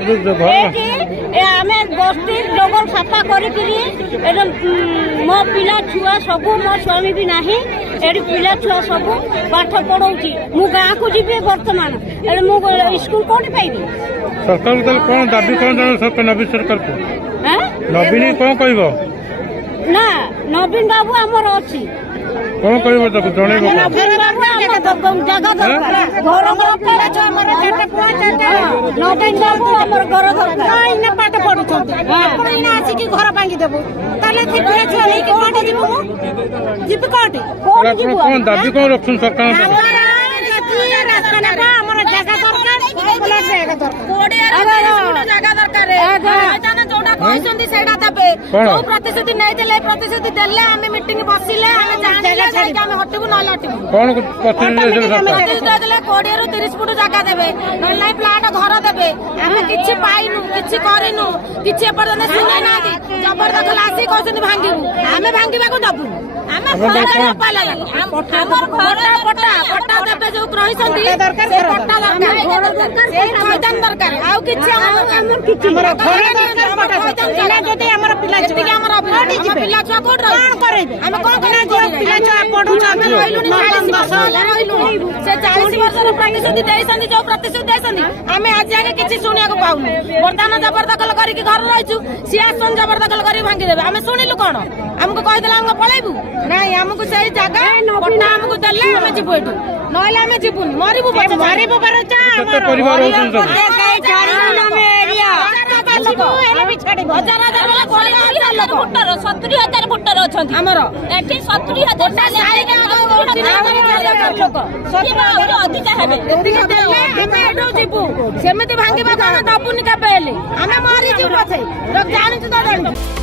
आम बस्ती जंगल सफा कर मो पिला छुआ सब मो स्वामी भी ना एटी पिला छुआ सब पाठ पढ़ाऊँगी मु गाँव को जी बर्तमान स्कूल कौन पाइबी सरकार कौन दाबी कौन सरकार नवीन सरकार को नवीन कौन कह ना नवीन बाबू आमर अच्छी कौन कह जन नवीन बाबू जगह दरकार घर नवीन बाबू आमर घर दरकार पाठ पढ़ुं आसिक घर भांगी देबू कौन दाबी कौन रखुन सरकार प्रतिश्रुति नहीं प्रतिश्रुति देले आम मीटिंग बसिले हटू ना कोड़े रु 30 फुट जगह देवे ना प्लाट घर देवे आम कि पाइनु कि करनु कि एपर्तंत शुणे ना जबरदखल आसी कहते भांगू आम भांगा को दबू प्रतिश्रुति आम आज आगे किसी शुणा पाऊनु बर्तमान जबरदखल करके घर रहीचु सी आसन जबरदखल कर भांगीदेवे आम शुणिलु कौन आमको कहीदेला आम पलैबू नाई आमको से जगह पट्टा आमको देले आम जीवु एठू नहले आम जीवुनी मरबू मरबू सेमती भांगे दबुनी के आम मरी जीव जानी